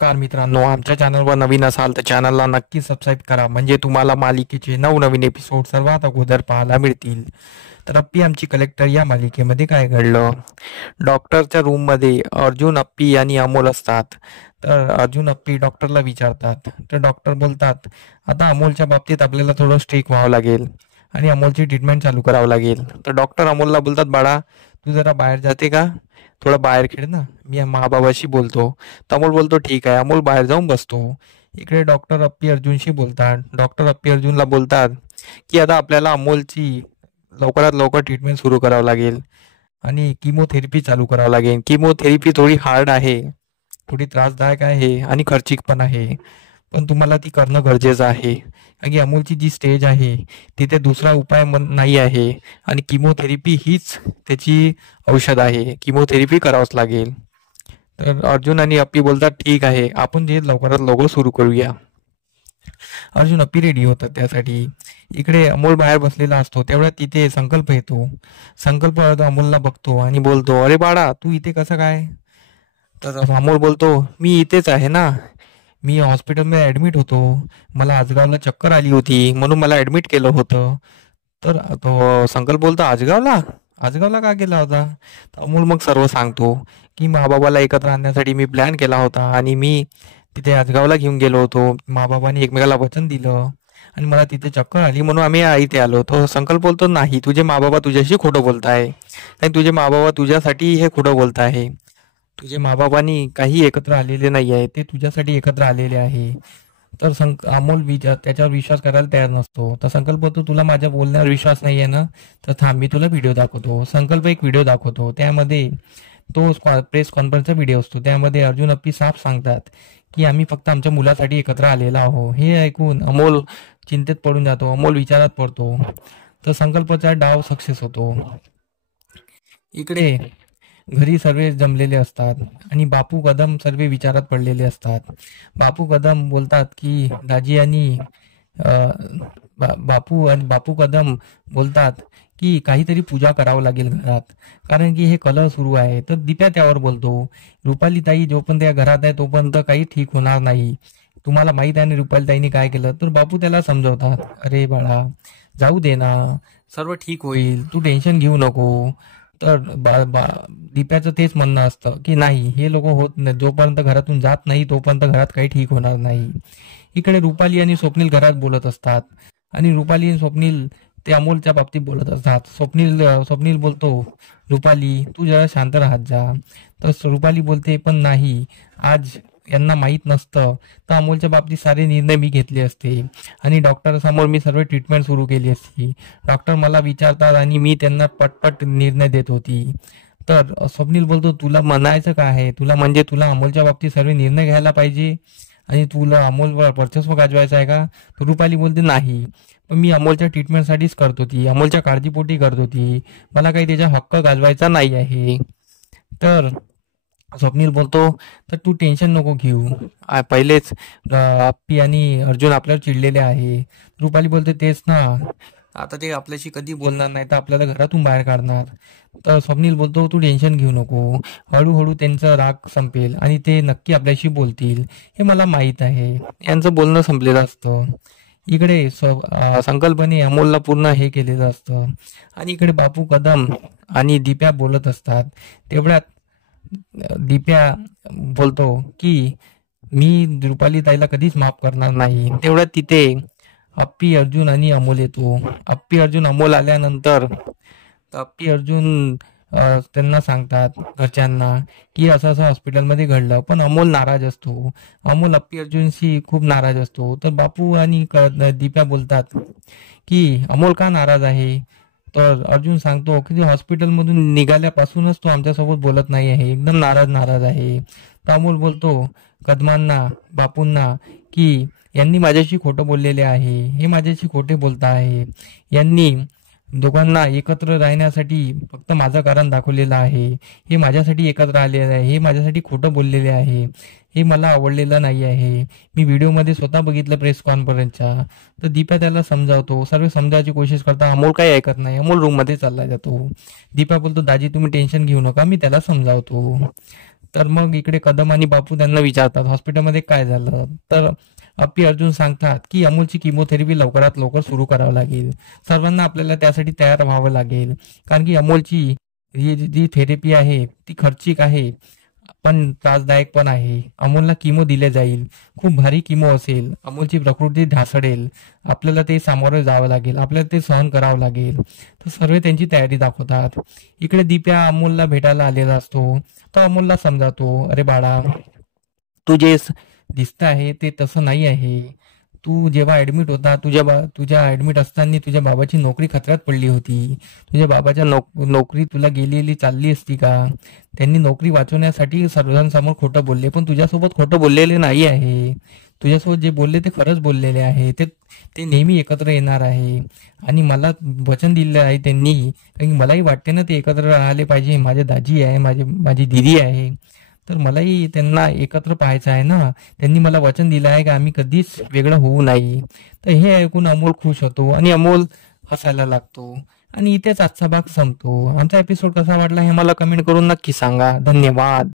नमस्कार मित्रांनो, आमच्या चॅनलवर नवीन असाल तर चॅनलला नक्की सबस्क्राईब करा, म्हणजे तुम्हाला मालिकेचे नवनवीन एपिसोड सर्वात अगोदर पाहायला मिळतील. तर अप्पी आमची कलेक्टर या मालिकेमध्ये काय घडलं? डॉक्टरच्या रूममध्ये अर्जुन, अप्पी आणि अमोल असतात. तर अर्जुन अप्पी डॉक्टरला विचारतात. तर डॉक्टर बोलतात, आता अमोलच्या बाबतीत आपल्याला थोडं स्ट्रिक्ट व्हावं लागेल आणि अमोलची ट्रीटमेंट चालू करावं लागेल. तर डॉक्टर अमोलला बोलतात, बाळा तू जरा बाहेर जाते का? थोडं बाहेर खेळ ना, मी महाबाबाशी बोलतो. तर अमोल बोलतो ठीक आहे. अमोल बाहेर जाऊन बसतो. इकडे डॉक्टर अप्पी अर्जुनशी बोलतात. डॉक्टर अप्पी अर्जुनला बोलतात की आता आपल्याला अमोलची लवकरात लवकर ट्रीटमेंट सुरू करावं लागेल आणि किमोथेरपी चालू करावं लागेल. किमोथेरपी थोडी हार्ड आहे, थोडी त्रासदायक आहे आणि खर्चिक पण आहे, पण तुम्हाला ती करणं गरजेचं आहे. कारण की अमोलची जी स्टेज आहे तिथे दुसरा उपाय नाही आहे आणि किमोथेरपी हीच त्याची औषध आहे. किमोथेरपी करावंच लागेल. तर अर्जुन आणि अप्पी बोलतात ठीक आहे, आपण ते लवकरात लवकर सुरू करूया. अर्जुन अप्पी रेडी होतात त्यासाठी. इकडे अमोल बाहेर बसलेला असतो, तेवढ्यात तिथे संकल्प येतो. संकल्प अमोलला बघतो आणि बोलतो, अरे बाळा तू इथे कसं काय? तर अमोल बोलतो, मी इथेच आहे ना, मी हॉस्पिटलमध्ये ॲडमिट होतो. मला आजगावला चक्कर आली होती म्हणून मला ॲडमिट केलं होतं. तर तो संकल्प बोलतो, आजगावला आजगावला का गेला होता? तर अमोल मग सर्व सांगतो की महाबाबाला एकत्र आणण्यासाठी मी प्लॅन केला होता आणि मी तिथे आजगावला घेऊन गेलो होतो. महाबाबांनी एकमेकाला वचन दिलं आणि मला तिथे चक्कर आली म्हणून आम्ही इथे आलो. तो संकल्प बोलतो, नाही, तुझे माबाबा तुझ्याशी खोटं बोलताय आणि तुझे माबाबा तुझ्यासाठी हे खोटं बोलत आहे. तुझे माबाबांनी काही एकत्र आलेले नाही आहे, ते तुझ्यासाठी एकत्र आलेले आहे. तर अमोल त्याच्यावर विश्वास करायला तयार नसतो. तर संकल्प होतो, तुला माझ्या बोलण्यावर विश्वास नाही आहे ना, तर थांब मी तुला व्हिडिओ दाखवतो. संकल्प एक व्हिडिओ दाखवतो. त्यामध्ये तो प्रेस कॉन्फरन्सचा व्हिडिओ असतो. त्यामध्ये अर्जुन अप्पी साफ सांगतात की आम्ही फक्त आमच्या मुलासाठी एकत्र आलेला आहो. हे ऐकून अमोल चिंतेत पडून जातो. अमोल विचारात पडतो. तर संकल्पचा डाव सक्सेस होतो. इकडे घरी सर्व जमलेले असतात आणि बापू कदम सर्व विचारात पडलेले असतात. बापू कदम बोलतात की दाजी आणि बापू कदम बोलतात की काहीतरी पूजा करावं लागेल घरात, कारण की हे कलह सुरू आहे. तर दिप्या त्यावर बोलतो, रुपाली ताई जोपर्यंत या घरात आहे तोपर्यंत काही ठीक होणार नाही. तुम्हाला माहित आहे ना रुपाली ताईने काय केलं? तर बापू त्याला समजवतात, अरे बाळा जाऊ दे ना, सर्व ठीक होईल, तू टेन्शन घेऊ नको. तर दिप्याचं तेच म्हणणं असतं की नाही, हे लोक होत नाही, जोपर्यंत घरातून जात नाही तोपर्यंत घरात काही ठीक होणार नाही. इकडे रुपाली आणि स्वप्नील घरात बोलत असतात आणि रुपाली आणि स्वप्नील ते अमोलच्या बाबतीत बोलत असतात. स्वप्नील बोलतो, रुपाली तू जरा शांत राहत जा. तर रुपाली बोलते, पण नाही, आज यांना माहीत नसतं तर अमोलच्या बाबतीत सारे निर्णय मी घेतले असते आणि डॉक्टरसमोर मी सर्व ट्रीटमेंट सुरू केली असती. डॉक्टर मला विचारतात आणि मी त्यांना पटपट निर्णय देत होती. तर स्वप्नील बोलतो, तुला म्हणायचं काय आहे? तुला अमोलच्या बाबतीत सर्व निर्णय घ्यायला पाहिजे आणि तुला अमोलवर वर्चस्व गाजवायचं आहे का? तर रुपाली बोलते, नाही, पण मी अमोलच्या ट्रीटमेंटसाठीच करत होती, अमोलच्या काळजीपोटी करत होती, मला काही त्याचा हक्क गाजवायचा नाही आहे. तर स्वप्नील बोलतो, तर तू टेन्शन नको घेऊ, पहिलेच अप्पी आणि अर्जुन आपल्यावर चिडलेले आहे. रुपाली बोलते, तेच ना, आता ते आपल्याशी कधी बोलणार नाही तर आपल्याला घरातून बाहेर काढणार. तर स्वप्नील बोलतो, तू टेन्शन घेऊ नको, हळूहळू त्यांचं राग संपेल आणि ते नक्की आपल्याशी बोलतील, हे मला माहीत आहे. यांचं बोलणं संपलेलं असतं. इकडे संकल्पने अमोलला पूर्ण हे केलेलं असतं आणि इकडे बापू कदम आणि दिप्या बोलत असतात. तेवढ्यात दिप्या बोलतो की मी रुपाली ताईला कधीच माफ करणार नाही. तेवढ्यात तिथे अप्पी अर्जुन आणि अमोल येतो. अप्पी अर्जुन अमोल आल्यानंतर अप्पी अर्जुन त्यांना सांगतात घरच्यांना की असं असं हॉस्पिटलमध्ये घडलं, पण अमोल नाराज असतो. अमोल अप्पी अर्जुनशी खूप नाराज असतो. तर बापू आणि दिप्या बोलतात की अमोल का नाराज आहे? तर अर्जुन सांगतो की हॉस्पिटलमधून निघाल्यापासूनच तो आमच्यासोबत बोलत नाही आहे, एकदम नाराज आहे. तर अमोल बोलतो कदमांना, बापूंना की यांनी माझ्याशी खोटं बोललेले आहे, हे माझ्याशी खोटे बोलत आहे, यांनी दोघांना एकत्र राहण्यासाठी फक्त माझं कारण दाखवलेलं आहे, हे माझ्यासाठी एकत्र आलेलं आहे, हे माझ्यासाठी खोटं बोललेले आहे, हे मला आवडलेलं नाही आहे. मी व्हिडिओमध्ये स्वतः बघितलं प्रेस कॉन्फरन्सच्या. तर दीपा त्याला समजावतो, सर्व समजायची कोशिश करता. अमोल काही ऐकत नाही. अमोल रूममध्ये चालला जातो. दीपा बोलतो, दाजी तुम्ही टेन्शन घेऊ नका, मी त्याला समजावतो. तर मग इकडे कदम आणि बापू त्यांना विचारतात हॉस्पिटलमध्ये काय झालं. तर अप्पी अर्जुन सांगतात की अमोलची किमोथेरपी लवकरात लवकर सुरू करावं लागेल. सर्वांना आपल्याला त्यासाठी तयार व्हावं लागेल, कारण की अमोलची ही जी थेरपी आहे ती खर्चिक आहे पण त्रासदायक पण आहे. अमोलला किमो दिले जाईल, खूप भारी किमो असेल, अमोलची प्रकृती ढासळेल, आपल्याला ते सामोरं जावं लागेल, आपल्याला ते सहन करावं लागेल. तर सर्व त्यांची तयारी दाखवतात. इकडे दिप्या अमोलला भेटायला आलेला असतो. तो अमोलला समजावतो, अरे बाळा, तू जे दिसत आहे ते तसं नाही आहे. तू जेव्हा ऍडमिट होता, तुझ्या ऍडमिट असताना तुझ्या बाबाची नोकरी खतऱ्यात पडली होती. तुझ्या बाबाच्या नोकरी तुला गेलेली चालली असती का? त्यांनी नोकरी वाचवण्यासाठी सर्वांसमोर खोटं बोलले, पण तुझ्यासोबत खोटं बोललेले नाही आहे. तुझ्यासोबत जे बोलले ते खरंच बोललेले आहे. ते ते नेहमी एकत्र येणार आहे. आणि मला वचन दिलेलं आहे त्यांनी, कारण की मलाही वाटते ना ते एकत्र राहिले पाहिजे. माझे दाजी आहे, माझी दिदी आहे, तर मलाही त्यांना एकत्र पाहायचं आहे ना. त्यांनी मला वचन दिलं आहे की आम्ही कधीच वेगळं होऊ नाही. तर हे ऐकून अमोल खुश होतो आणि अमोल हसायला लागतो. आणि इथेच आजचा भाग संपतो. आमचा एपिसोड कसा वाटला हे मला कमेंट करून नक्की सांगा. धन्यवाद.